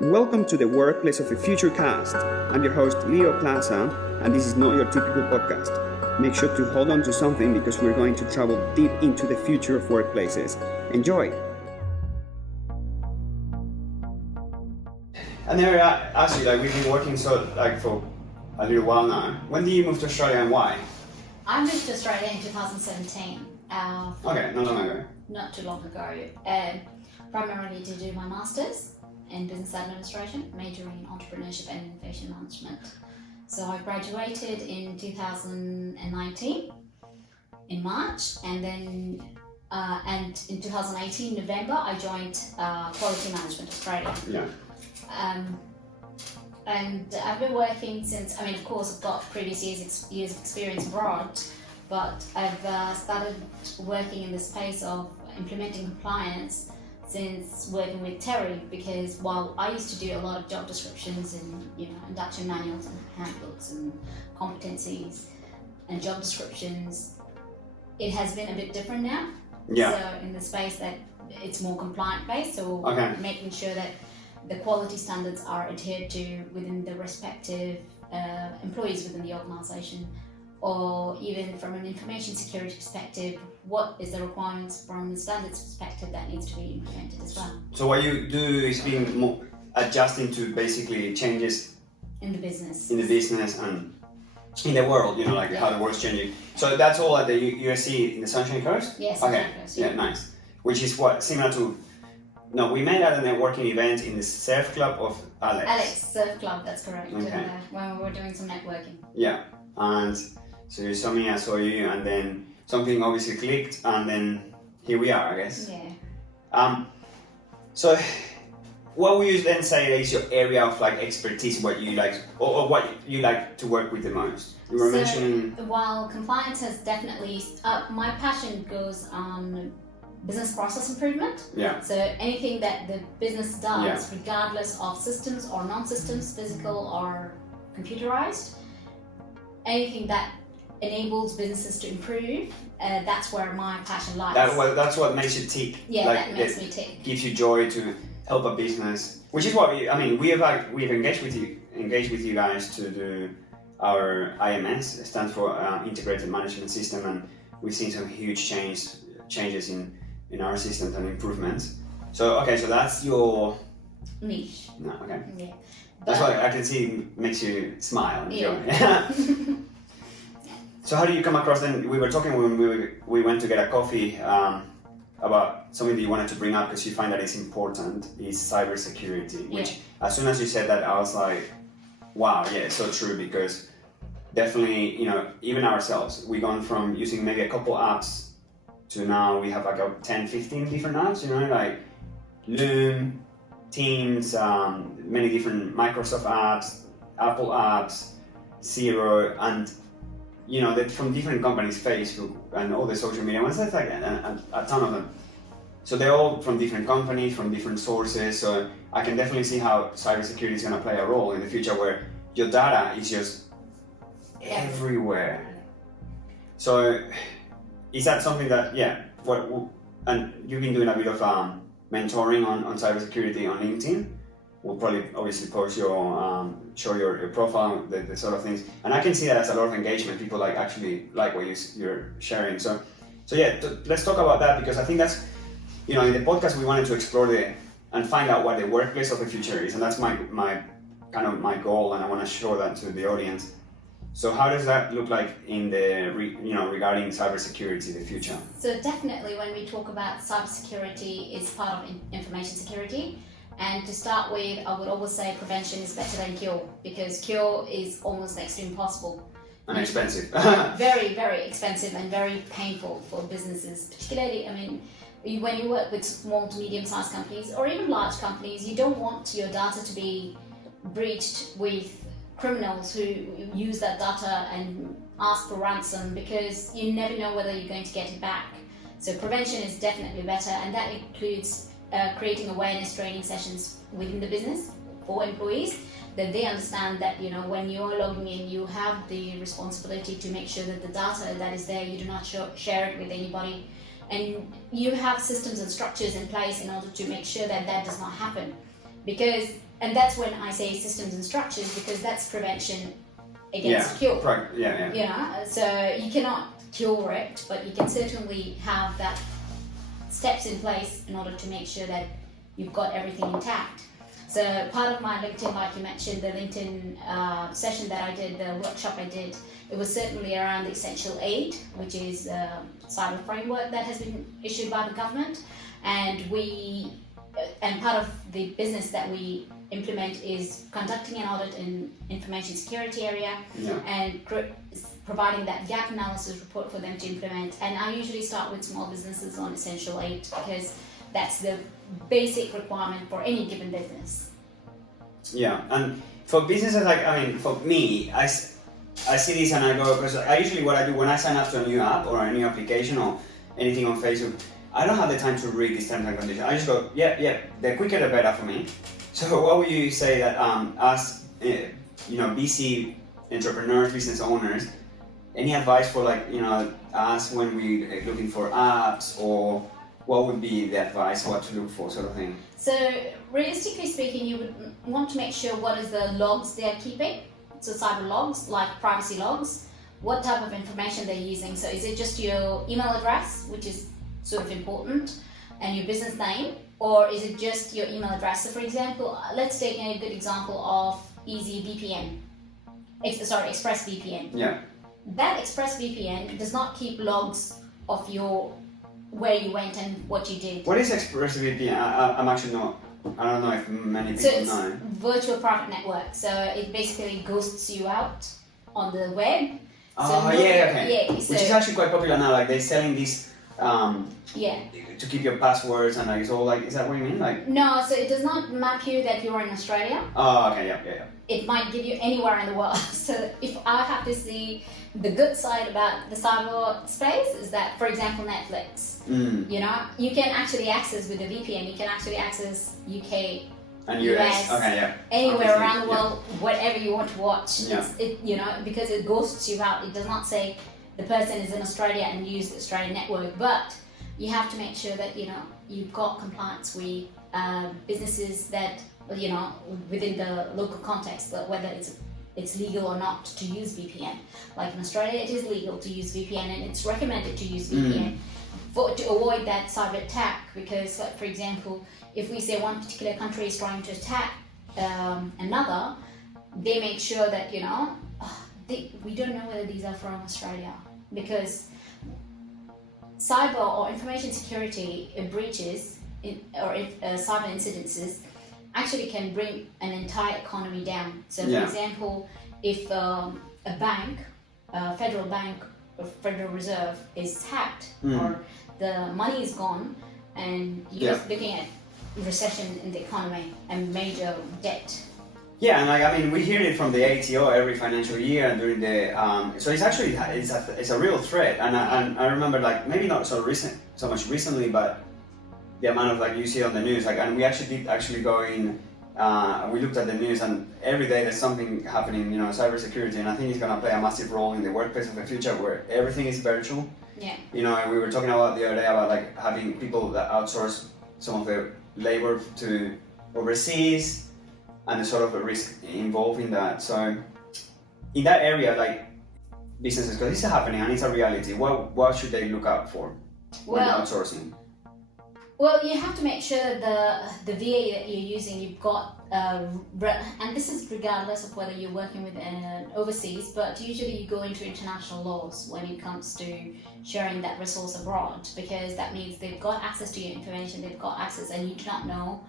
Welcome to the Workplace of the Future cast. I'm your host, Leo Plaza, and this is not your typical podcast. Make sure to hold on to something because we're going to travel deep into the future of workplaces. Enjoy! I never asked you, we've been working for a little while now. When did you move to Australia and why? I moved to Australia in 2017. Okay, not long ago. Not too long ago. Primarily to do my Masters in Business Administration, majoring in Entrepreneurship and Innovation Management. So I graduated in 2019 in March, and then and in 2018 November I joined Quality Management Australia. Yeah. And I've been working since. Of course, I've got previous years of experience abroad, but I've started working in the space of implementing compliance since working with Terry, because while I used to do a lot of job descriptions and induction manuals and handbooks and competencies and job descriptions, it has been a bit different now. Yeah. So in the space that it's more compliant based, so making sure that the quality standards are adhered to within the respective employees within the organisation, or even from an information security perspective, what is the requirements from the standards perspective that needs to be implemented as well. So what you do is being more adjusting to basically changes in the business and in the world, how the world's changing. So that's all at the USC in the Sunshine Coast? Yes, okay. Coast, yeah, nice. Which is what, similar to, we met at a networking event in the surf club of Alex. Alex Surf Club, that's correct, okay. When we were doing some networking. Yeah, and so you saw me, I saw you, and then something obviously clicked, and then here we are, I guess. Yeah. So what would you then say is your area of expertise, what you like, or what you like to work with the most? You were mentioning... While compliance has definitely, my passion goes on business process improvement. Yeah. So anything that the business does, regardless of systems or non-systems, physical or computerized, anything that enables businesses to improve, that's where my passion lies. That's what makes you tick. Yeah, that makes me tick. Gives you joy to help a business, which is what we've engaged with you guys to do our IMS. It stands for Integrated Management System, and we've seen some huge changes in our systems and improvements. So that's your niche. No, okay. Yeah. That's what I can see makes you smile and joy. Yeah. So how do you come across then? We were talking when we went to get a coffee about something that you wanted to bring up because you find that it's important, is cybersecurity, which as soon as you said that, I was like, wow, yeah, it's so true, because definitely, even ourselves, we've gone from using maybe a couple apps to now we have 10, 15 different apps, like Loom, Teams, many different Microsoft apps, Apple apps, Zero, and that from different companies, Facebook and all the social media ones, that's a ton of them. So they're all from different companies, from different sources. So I can definitely see how cybersecurity is going to play a role in the future, where your data is just everywhere. So is that something that, and you've been doing a bit of mentoring on cybersecurity on LinkedIn? We'll probably obviously post your show your profile, the sort of things, and I can see that as a lot of engagement. People actually like what you're sharing. So let's talk about that, because I think that's in the podcast we wanted to explore and find out what the workplace of the future is, and that's my kind of my goal, and I want to show that to the audience. So how does that look like in the regarding cybersecurity, the future? So definitely, when we talk about cybersecurity, it's part of information security. And to start with, I would always say prevention is better than cure, because cure is almost next to impossible. And expensive. Very, very expensive and very painful for businesses, particularly, when you work with small to medium-sized companies or even large companies, you don't want your data to be breached with criminals who use that data and ask for ransom, because you never know whether you're going to get it back. So prevention is definitely better, and that includes creating awareness training sessions within the business for employees, that they understand that when you're logging in, you have the responsibility to make sure that the data that is there, you do not share it with anybody, and you have systems and structures in place in order to make sure that that does not happen. Because and that's when I say systems and structures, because that's prevention against cure. You know, so you cannot cure it, but you can certainly have that steps in place in order to make sure that you've got everything intact. So part of my LinkedIn, like you mentioned, the LinkedIn session that I did, the workshop I did, it was certainly around the Essential 8, which is the cyber framework that has been issued by the government. And part of the business that we implement is conducting an audit in information security area and providing that gap analysis report for them to implement. And I usually start with small businesses on Essential 8 because that's the basic requirement for any given business. Yeah, and for businesses, like, I mean, for me, I see this and I go, because I usually what I do when I sign up to a new app or a new application or anything on Facebook, I don't have the time to read these terms and conditions. I just go, the quicker the better for me. So what would you say that as BC entrepreneurs, business owners, any advice for us when we're looking for apps, or what would be the advice, what to look for, sort of thing? So realistically speaking, you would want to make sure what is the logs they're keeping. So cyber logs, like privacy logs, what type of information they're using. So is it just your email address, which is sort of important, and your business name, or is it just your email address? So for example, let's take a good example of ExpressVPN. Yeah. That ExpressVPN does not keep logs of where you went and what you did. What is ExpressVPN? I'm actually not. I don't know if many people know. So it's virtual private network. So it basically ghosts you out on the web. Which is actually quite popular now. Like they're selling these. To keep your passwords and like it's all like. Is that what you mean? Like. No, so it does not map you that you are in Australia. Oh, okay, yeah. It might give you anywhere in the world. So if I have to see the good side about the cyber space is that, for example, Netflix. You know, you can actually access with the VPN. You can actually access UK and US. Anywhere around the world, whatever you want to watch. Yeah. Because it ghosts you out. It does not say the person is in Australia and use the Australian network, but you have to make sure that you've got compliance with businesses that within the local context, but whether it's legal or not to use VPN. Like in Australia, it is legal to use VPN, and it's recommended to use VPN to avoid that cyber attack. Because, like, for example, if we say one particular country is trying to attack another, they make sure that we don't know whether these are from Australia, because cyber or information security breaches or cyber incidences actually can bring an entire economy down. So, for example, if a bank, federal bank or Federal Reserve is hacked or the money is gone, and you're looking at recession in the economy and major debt. Yeah, and we hear it from the ATO every financial year and during the so it's actually it's a real threat. And I remember maybe not so much recently, but the amount of you see on the news, and we actually did go in. We looked at the news, and every day there's something happening. Cybersecurity, and I think it's gonna play a massive role in the workplace of the future, where everything is virtual. Yeah. We were talking about the other day about having people that outsource some of their labor to overseas, and the sort of risk involved in that. So, in that area, businesses, because this is happening and it's a reality. What should they look out for when outsourcing? Well, you have to make sure that the VA that you're using, you've got, and this is regardless of whether you're working with overseas, but usually you go into international laws when it comes to sharing that resource abroad, because that means they've got access to your information, they've got access, and you do not know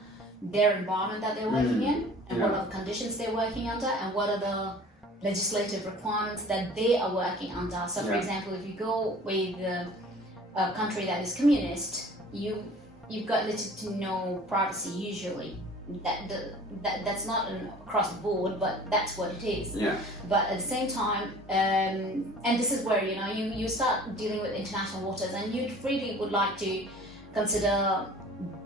their environment that they're working in, and what are the conditions they're working under, and what are the legislative requirements that they are working under. So, for example, if you go with a country that is communist, you've got little to no privacy usually. That's not across the board, but that's what it is. Yeah. But at the same time, and this is where you start dealing with international waters, and you really would like to consider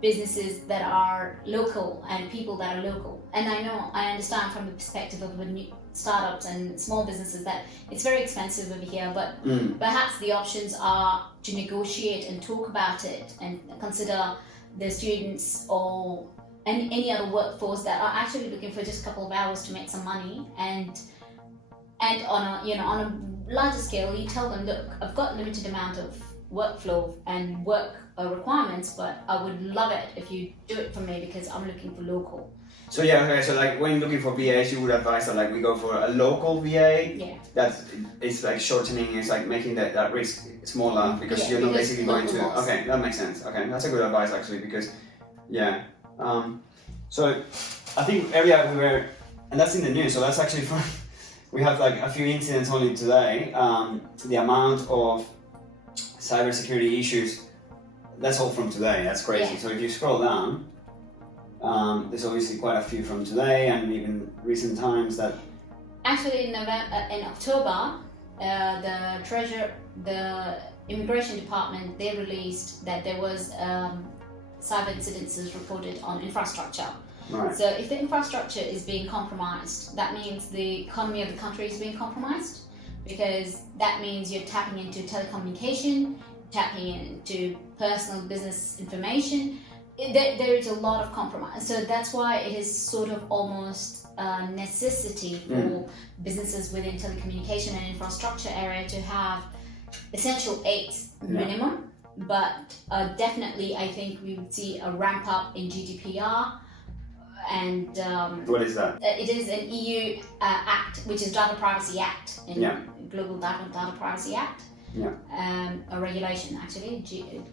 businesses that are local and people that are local. And I understand from the perspective of the new startups and small businesses that it's very expensive over here, but perhaps the options are to negotiate and talk about it and consider the students or and any other workforce that are actually looking for just a couple of hours to make some money, and on a larger scale, you tell them, look, I've got limited amount of workflow and work requirements, but I would love it if you do it for me because I'm looking for local. So yeah, okay. So like when you're looking for VAs, you would advise that like we go for a local VA. Yeah. It's like shortening. It's like making that risk smaller because you're not basically going to. Loss. Okay, that makes sense. Okay, that's a good advice actually because, yeah. So I think earlier we were, and that's in the news. So that's actually from. We have like a few incidents only today. The amount of cybersecurity issues. That's all from today. That's crazy. Yeah. So if you scroll down. There's obviously quite a few from today and even recent times that. Actually, in October, the Immigration Department, they released that there was cyber incidences reported on infrastructure. Right. So if the infrastructure is being compromised, that means the economy of the country is being compromised, because that means you're tapping into telecommunication, tapping into personal business information. There is a lot of compromise. So that's why it is sort of almost a necessity for businesses within telecommunication and infrastructure area to have essential 8 minimum. But definitely, I think we would see a ramp up in GDPR. And what is that? It is an EU act, which is Data Privacy Act, Global Data Privacy Act. Yeah. A regulation actually,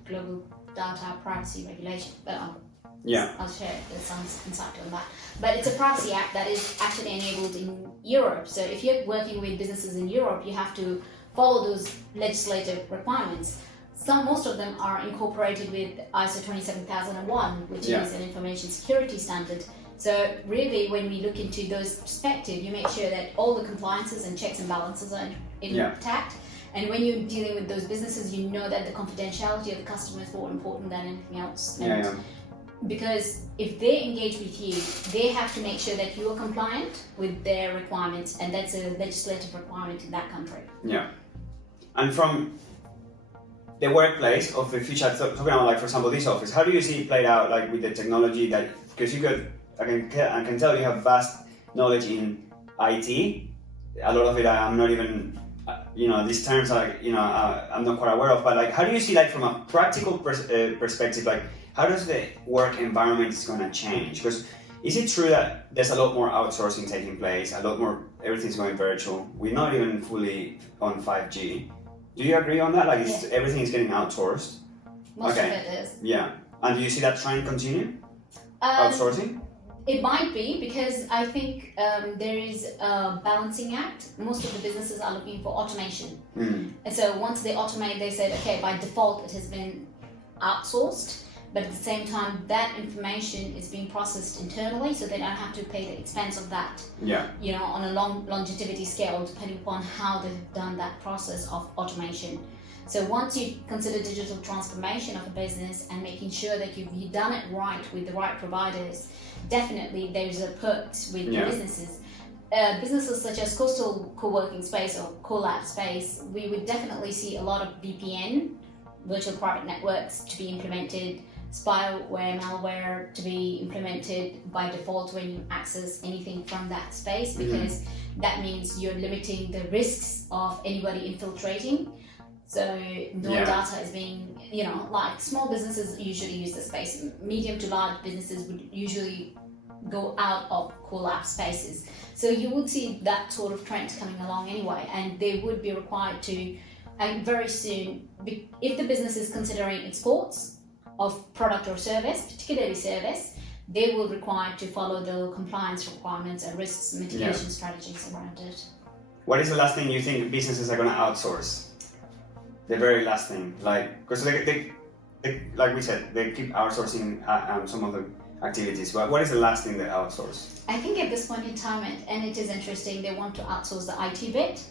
Global Data Privacy Regulation. But I'll share some insight on that. But it's a privacy act that is actually enabled in Europe. So if you're working with businesses in Europe, you have to follow those legislative requirements. Most of them are incorporated with ISO 27001, which is an information security standard. So really, when we look into those perspectives, you make sure that all the compliances and checks and balances are intact. And when you're dealing with those businesses, you know that the confidentiality of the customer is more important than anything else. Because if they engage with you, they have to make sure that you are compliant with their requirements, and that's a legislative requirement in that country. Yeah. And from the workplace of the future, talking about like for example this office, how do you see it played out like with the technology that, because I can tell you have vast knowledge in IT. A lot of it I'm not even, these terms are, I'm not quite aware of, but like how do you see like from a practical perspective, like how does the work environment is going to change? Because is it true that there's a lot more outsourcing taking place, a lot more, everything's going virtual, we're not even fully on 5G. Do you agree on that? Like everything is getting outsourced? Most of it is. Yeah. And do you see that trend continue? Outsourcing? It might be, because I think there is a balancing act. Most of the businesses are looking for automation. And so once they automate, they said, okay, by default it has been outsourced, but at the same time that information is being processed internally, so they don't have to pay the expense of that. On a longevity scale, depending upon how they've done that process of automation. So once you consider digital transformation of a business and making sure that you've done it right with the right providers, definitely there's a perks with the businesses. Businesses such as coastal co-working space or co-lab space, we would definitely see a lot of VPN, virtual private networks, to be implemented, spyware, malware to be implemented by default when you access anything from that space, because that means you're limiting the risks of anybody infiltrating. So no data is being, like small businesses usually use the space. Medium to large businesses would usually go out of collab spaces. So you would see that sort of trend coming along anyway, and they would be required to, and very soon, if the business is considering exports of product or service, particularly service, they will require to follow the compliance requirements and risks mitigation strategies around it. What is the last thing you think businesses are going to outsource? The very last thing, because they like we said, they keep outsourcing some of the activities. But what is the last thing they outsource? I think at this point in time, and it is interesting, they want to outsource the IT bit,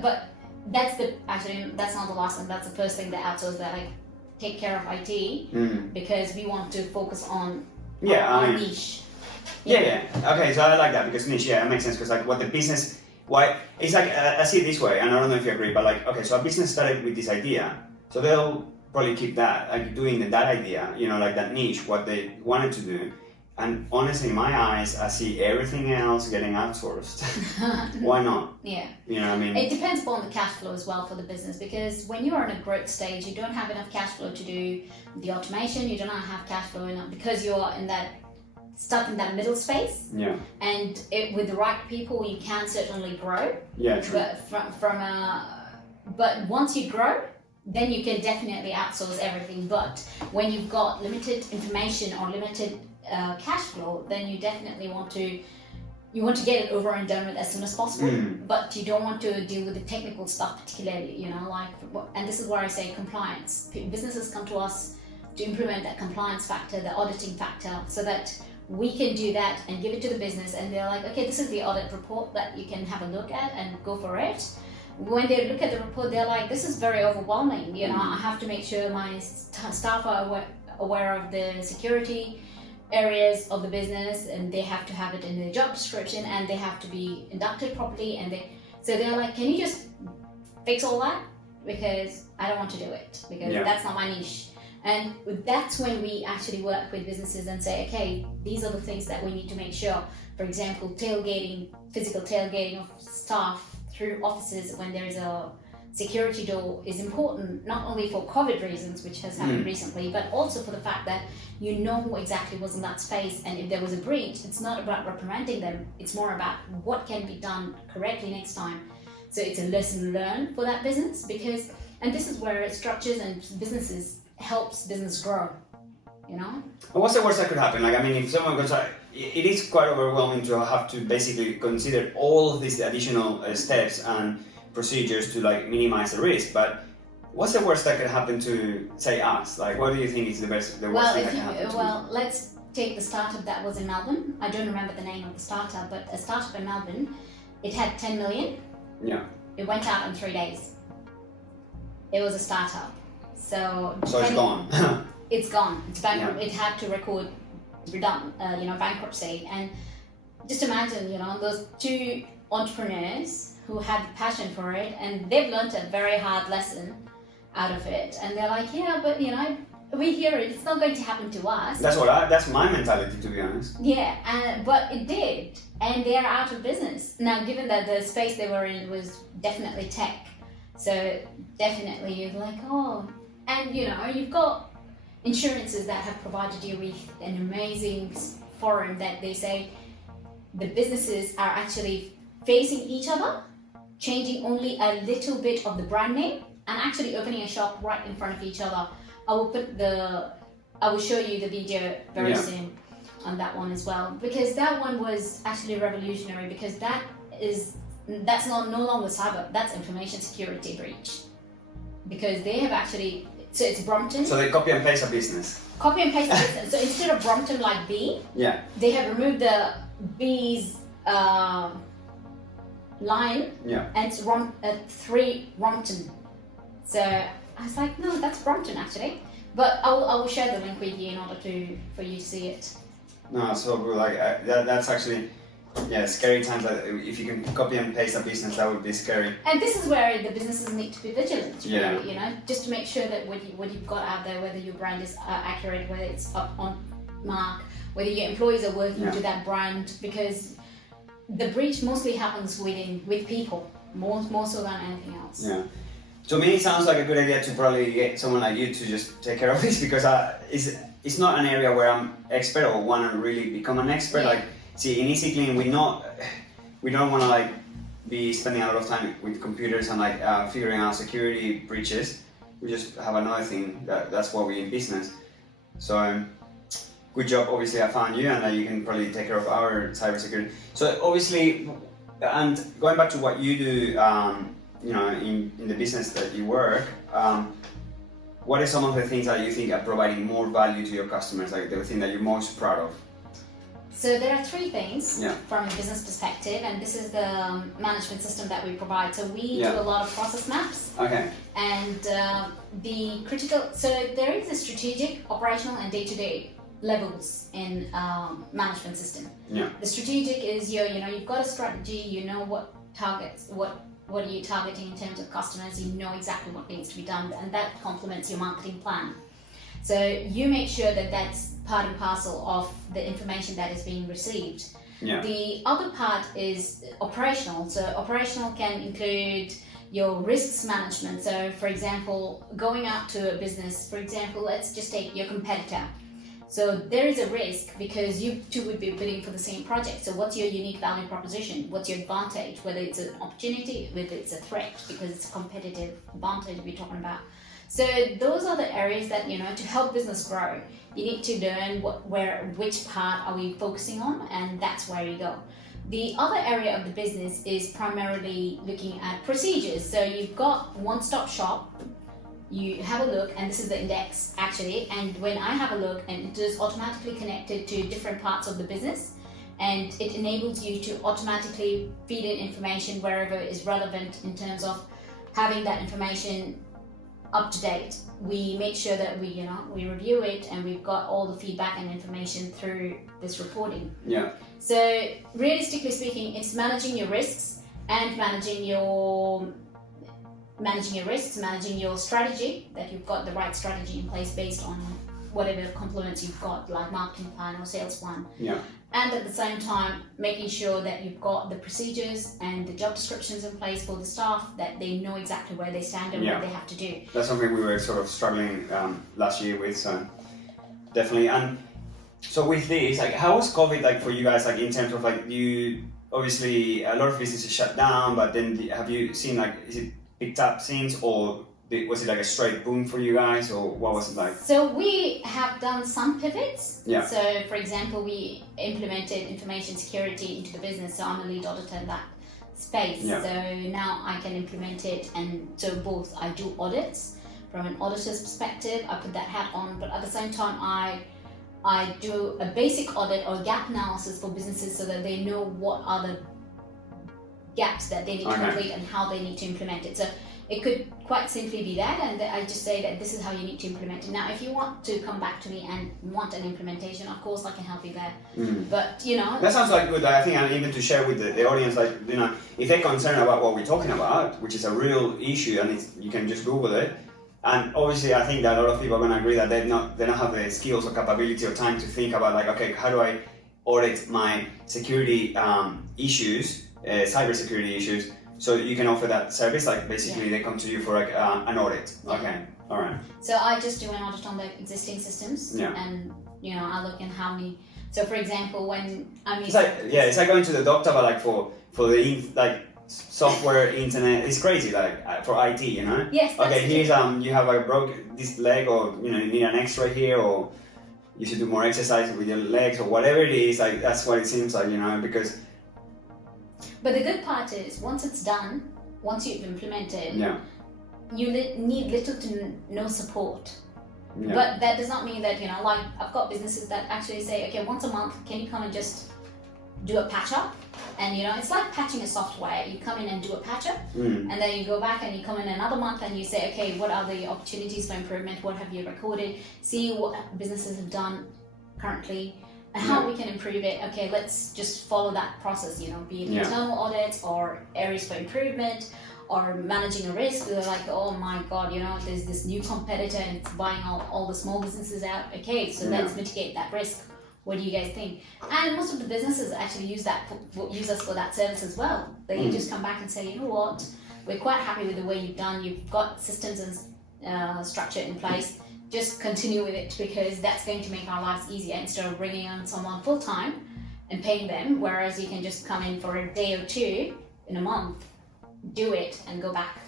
but that's not the last thing. That's the first thing they outsource. They take care of IT because we want to focus on our niche. Okay, so I like that because niche. Yeah, it makes sense because what the business. Why it's I see it this way, and I don't know if you agree, but okay, so a business started with this idea, so they'll probably keep that, like doing that idea, you know, like that niche, what they wanted to do. And honestly, in my eyes, I see everything else getting outsourced. Why not? Yeah. You know what I mean? It depends upon the cash flow as well for the business, because when you're in a growth stage, you don't have enough cash flow to do the automation, you do not have cash flow enough because you're in that stuck in that middle space. Yeah. And with the right people, you can certainly grow. Yeah, true. But but once you grow, then you can definitely outsource everything. But when you've got limited information or limited cash flow, then you definitely want to get it over and done with as soon as possible. But you don't want to deal with the technical stuff particularly, you know, like, and this is where I say compliance. Businesses come to us to implement that compliance factor, the auditing factor, so that we can do that and give it to the business, and they're like, okay, this is the audit report that you can have a look at and go for it. When they look at the report, they're like, this is very overwhelming, you know, I have to make sure my staff are aware of the security areas of the business, and they have to have it in the job description, and they have to be inducted properly, and so they're like, can you just fix all that, because I don't want to do it, because that's not my niche. And that's when we actually work with businesses and say, okay, these are the things that we need to make sure. For example, physical tailgating of staff through offices when there is a security door is important, not only for COVID reasons, which has happened recently, but also for the fact that you know who exactly was in that space, and if there was a breach, it's not about reprimanding them, it's more about what can be done correctly next time. So it's a lesson learned for that business, and this is where structures and businesses helps business grow, you know? And what's the worst that could happen? Like, I mean, if someone goes, it is quite overwhelming to have to basically consider all of these additional steps and procedures to like minimize the risk, but what's the worst that could happen to, say, us? Like, what do you think is the worst thing that can happen? Well, let's take the startup that was in Melbourne. I don't remember the name of the startup, but a startup in Melbourne, it had 10 million. Yeah. It went out in 3 days. It was a startup. So it's gone. It's gone. It's bankrupt. It had to record bankruptcy. And just imagine, you know, those two entrepreneurs who had passion for it, and they've learned a very hard lesson out of it. And they're like, yeah, but you know, we hear it. It's not going to happen to us. That's my mentality, to be honest. Yeah, but it did, and they're out of business now. Given that the space they were in was definitely tech, so definitely you're like, oh. And you know, you've got insurances that have provided you with an amazing forum that they say the businesses are actually facing each other, changing only a little bit of the brand name, and actually opening a shop right in front of each other. I will show you the video very soon on that one as well, because that one was actually revolutionary, because that's no longer cyber, that's information security breach. Because they have actually, so it's Brompton. So they copy and paste a business. Copy and paste a business. So instead of Brompton like B, they have removed the B's line, and it's 3 Brompton. So I was like, no, that's Brompton actually. But I will share the link with you in order for you to see it. No, so good. Like that's actually, scary times. That if you can copy and paste a business, that would be scary. And this is where the businesses need to be vigilant. Yeah. Really, you know, just to make sure that what you've got out there, whether your brand is accurate, whether it's up on mark, whether your employees are working to that brand, because the breach mostly happens with people, more so than anything else. Yeah. To me, it sounds like a good idea to probably get someone like you to just take care of this, because it's not an area where I'm expert or want to really become an expert. Yeah. Like, see, in EasyClean, we don't want to like be spending a lot of time with computers and like figuring out security breaches. We just have another thing that's why we're in business. So good job. Obviously, I found you, and you can probably take care of our cybersecurity. So obviously, and going back to what you do. You know, in the business that you work, what are some of the things that you think are providing more value to your customers, like the thing that you're most proud of? So there are 3 things from a business perspective, and this is the management system that we provide. So we do a lot of process maps. Okay. And the critical, so there is a strategic, operational, and day-to-day levels in management system. Yeah. The strategic is you've got a strategy, you know what targets, what what are you targeting in terms of customers, you know exactly what needs to be done, and that complements your marketing plan. So you make sure that that's part and parcel of the information that is being received. Yeah. The other part is operational. So operational can include your risks management. So for example, going out to a business, for example, let's just take your competitor. So there is a risk because you two would be bidding for the same project. So what's your unique value proposition? What's your advantage? Whether it's an opportunity, whether it's a threat, because it's a competitive advantage we're talking about. So those are the areas that, to help business grow, you need to learn which part are we focusing on, and that's where you go. The other area of the business is primarily looking at procedures. So you've got one-stop shop. You have a look, and this is the index actually, and when I have a look, and it is automatically connected to different parts of the business, and it enables you to automatically feed in information wherever is relevant in terms of having that information up to date. We make sure that we review it, and we've got all the feedback and information through this reporting. Yeah. So realistically speaking, it's managing your risks and managing your strategy, that you've got the right strategy in place based on whatever complements you've got, like marketing plan or sales plan. Yeah. And at the same time, making sure that you've got the procedures and the job descriptions in place for the staff, that they know exactly where they stand and what they have to do. That's something we were sort of struggling last year with, so definitely. And so with this, like, how was COVID like for you guys, like in terms of like you, obviously a lot of businesses shut down, but then have you seen like, is it picked up since, or was it like a straight boom for you guys, or what was it like? So we have done some pivots. Yeah. So for example, we implemented information security into the business. So I'm a lead auditor in that space. Yeah. So now I can implement it, and so both I do audits from an auditor's perspective. I put that hat on, but at the same time I do a basic audit or gap analysis for businesses so that they know what are the gaps that they need to complete and how they need to implement it. So it could quite simply be that, and I just say that this is how you need to implement it. Now, if you want to come back to me and want an implementation, of course I can help you there. But that sounds like good. I think, and even to share with the audience, like, if they're concerned about what we're talking about, which is a real issue, and you can just Google it. And obviously, I think that a lot of people are going to agree that they don't have the skills or capability or time to think about, like, okay, how do I audit my security issues, cybersecurity issues? So you can offer that service, like basically they come to you for like an audit. Okay, all right. So I just do an audit on the existing systems, Yeah. and I look at how many. So for example, when it's like going to the doctor, but like for the software, internet. It's crazy, like for IT, Yes. Okay, here's you have this leg, or you need an X-ray here, or you should do more exercise with your legs, or whatever it is. Like that's what it seems like, because. But the good part is, once it's done, once you've implemented, you need little to no support. Yeah. But that does not mean that, like I've got businesses that actually say, okay, once a month, can you come and just do a patch up? And it's like patching a software. You come in and do a patch up, and then you go back and you come in another month and you say, okay, what are the opportunities for improvement? What have you recorded? See what businesses have done currently, and how we can improve it. Okay, let's just follow that process, be it internal audits or areas for improvement or managing a risk. They're like, oh my God, there's this new competitor and it's buying all the small businesses out. Okay, so let's mitigate that risk. What do you guys think? And most of the businesses actually use us for that service as well. They just come back and say, you know what, we're quite happy with the way you've done. You've got systems and structure in place. Just continue with it, because that's going to make our lives easier instead of bringing on someone full time and paying them, whereas you can just come in for a day or two in a month, do it, and go back.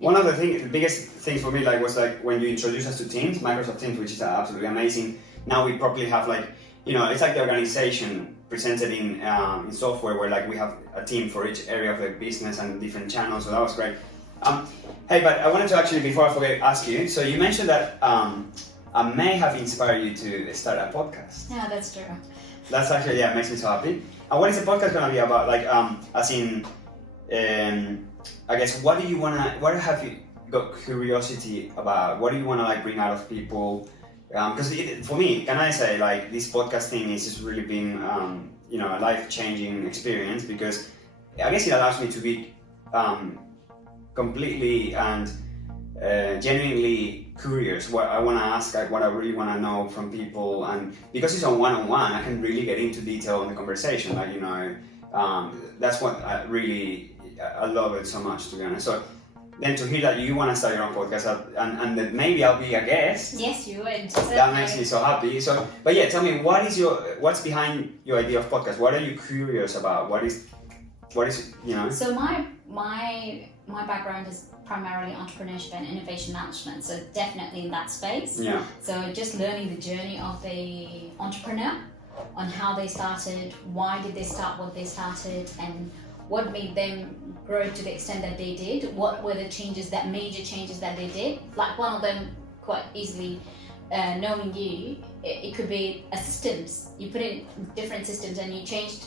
One of the biggest things for me was when you introduced us to Teams, Microsoft Teams, which is absolutely amazing. Now we probably have it's like the organization presented in software, where we have a team for each area of the business and different channels. So that was great. Hey, but I wanted to actually, before I forget, ask you. So you mentioned that I may have inspired you to start a podcast. Yeah, that's true. That's actually, makes me so happy. And what is the podcast going to be about? I guess, what have you got curiosity about? What do you want to bring out of people? Because for me, can I say, this podcast thing is just really been, a life-changing experience, because I guess it allows me to be completely and genuinely curious, what I want to ask, like, what I really want to know from people, and because it's on one-on-one, I can really get into detail in the conversation. Like, that's what I love it so much, to be honest. So then to hear that you want to start your own podcast and that maybe I'll be a guest. Yes, you would. That makes me so happy. So, but yeah, tell me, what's behind your idea of podcast? What are you curious about? What is So my background is primarily entrepreneurship and innovation management. So definitely in that space. Yeah. So just learning the journey of the entrepreneur, on how they started, why did they start what they started, and what made them grow to the extent that they did. What were the major changes that they did? Like one of them, quite easily, knowing you, it could be a systems. You put in different systems and you changed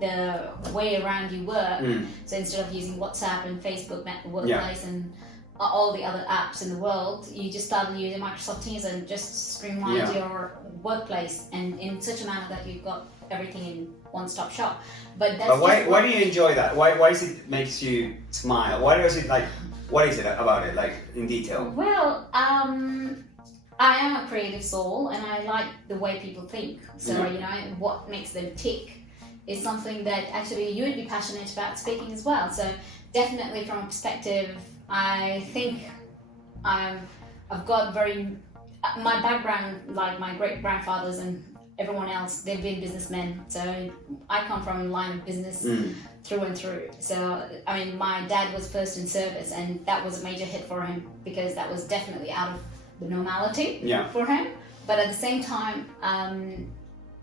the way around you work. So instead of using WhatsApp and Facebook Workplace and all the other apps in the world, you just started using Microsoft Teams and just streamlined your workplace, and in such a manner that you've got everything in one-stop shop. But why do you enjoy that? Why is it makes you smile? Why is it like? What is it about it, like, in detail? Well, I am a creative soul, and I like the way people think. So what makes them tick is something that actually you would be passionate about speaking as well. So definitely from a perspective, I think I've got my background, like my great grandfathers and everyone else, they've been businessmen. So I come from a line of business through and through. So I mean, my dad was first in service, and that was a major hit for him because that was definitely out of the normality for him. But at the same time,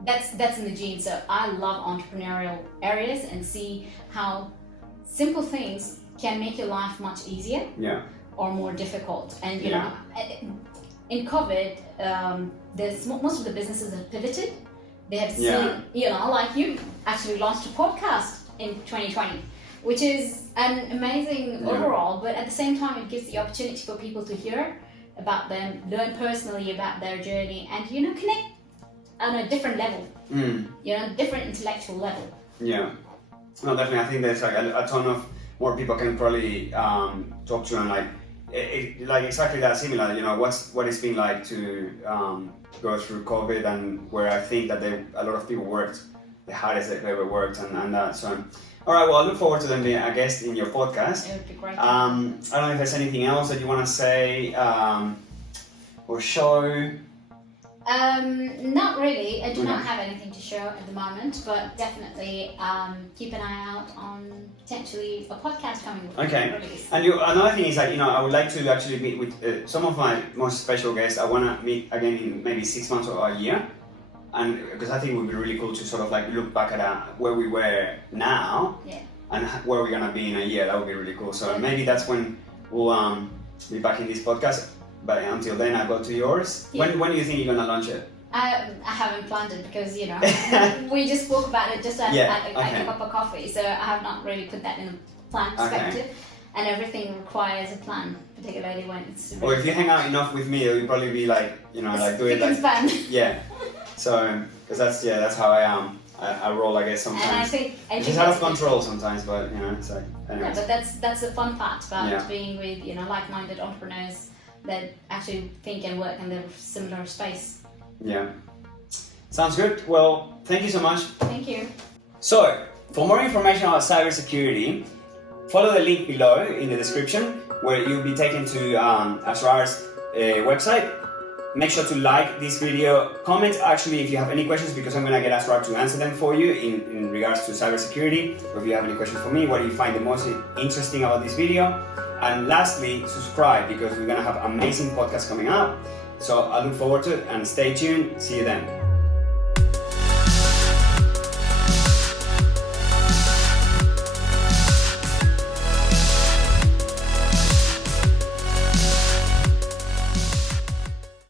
that's in the genes. So I love entrepreneurial areas and see how simple things can make your life much easier or more difficult. And in COVID, most of the businesses have pivoted. They have seen, like you actually launched a podcast in 2020, which is an amazing overall, but at the same time, it gives the opportunity for people to hear about them, learn personally about their journey, and, connect on a different level, different intellectual level. Yeah. No, definitely. I think there's like a ton of more people can probably talk to, and like exactly that similar. What it's been like to go through COVID, and where I think that a lot of people worked the hardest they've ever worked, and that. So, all right. Well, I look forward to them being a guest in your podcast. It would be great. I don't know if there's anything else that you want to say or show. Not really. I do not have anything to show at the moment, but definitely keep an eye out on potentially a podcast coming. Okay. And another thing is that I would like to actually meet with some of my most special guests. I want to meet again in maybe 6 months or a year, and because I think it would be really cool to sort of like look back at where we were now and where we're gonna be in a year. That would be really cool. So maybe that's when we'll be back in this podcast. But until then, I go to yours. Yeah. When do you think you're gonna launch it? I haven't planned it because we just spoke about it just at a cup of coffee. So I have not really put that in a plan perspective, and everything requires a plan, particularly when it's. Or if you hang out enough with me, you'll probably be like like do it like fun. Yeah. So because that's how I am. I roll, I guess, sometimes. And I think it's out of control sometimes, but it's like. Anyways. Yeah, but that's the fun part about being with like-minded entrepreneurs that actually think and work in the similar space. Yeah. Sounds good. Well, thank you so much. Thank you. So, for more information about cybersecurity, follow the link below in the description where you'll be taken to Asrar's website. Make sure to like this video. Comment actually if you have any questions, because I'm going to get Asrar to answer them for you in regards to cybersecurity. Or if you have any questions for me, what do you find the most interesting about this video? And lastly, subscribe, because we're going to have amazing podcasts coming up. So I look forward to it, and stay tuned. See you then.